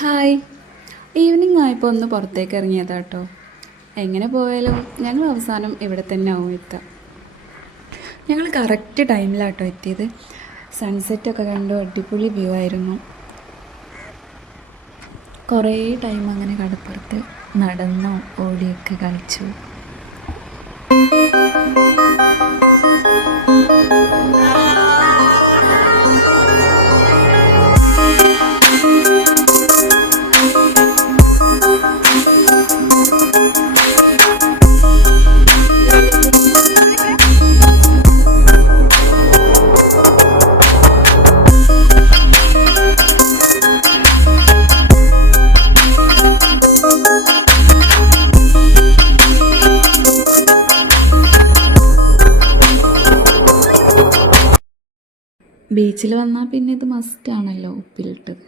Hi. Evening ആയപ്പോൾ ഒന്ന് പുറത്തേക്ക് ഇറങ്ങിയതാ കേട്ടോ. എങ്ങനെ പോയാലും ഞങ്ങൾ അവസാനം ഇവിടെ തന്നെ ആവും എത്തുക. ഞങ്ങൾ കറക്റ്റ് ടൈമിലാട്ടോ എത്തിയത്. സൺസെറ്റൊക്കെ കണ്ടു അടിപൊളി വ്യൂ ആയിരുന്നു. കുറേ ടൈം അങ്ങനെ കടപ്പുറത്ത് നടന്നോ ഓടിയൊക്കെ കളിച്ചു. ബീച്ചിൽ വന്നാൽ പിന്നെ ഇത് മസ്റ്റാണല്ലോ ഉപ്പിലിട്ടത്.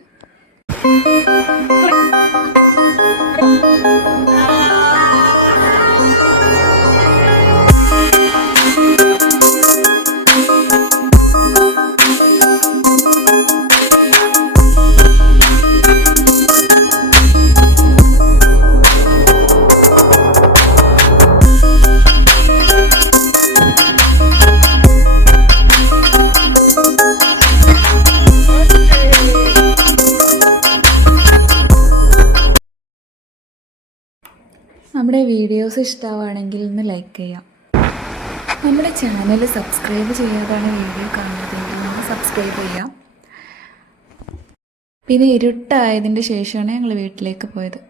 നമ്മുടെ വീഡിയോസ് ഇഷ്ടമാവുകയാണെങ്കിൽ ഒന്ന് ലൈക്ക് ചെയ്യാം. നമ്മുടെ ചാനൽ സബ്സ്ക്രൈബ് ചെയ്യാതാണ് വീഡിയോ കാണുന്നതെങ്കിൽ ഒന്ന് സബ്സ്ക്രൈബ് ചെയ്യാം. പിന്നെ ഇരുട്ടായതിൻ്റെ ശേഷമാണ് ഞങ്ങൾ വീട്ടിലേക്ക് പോയത്.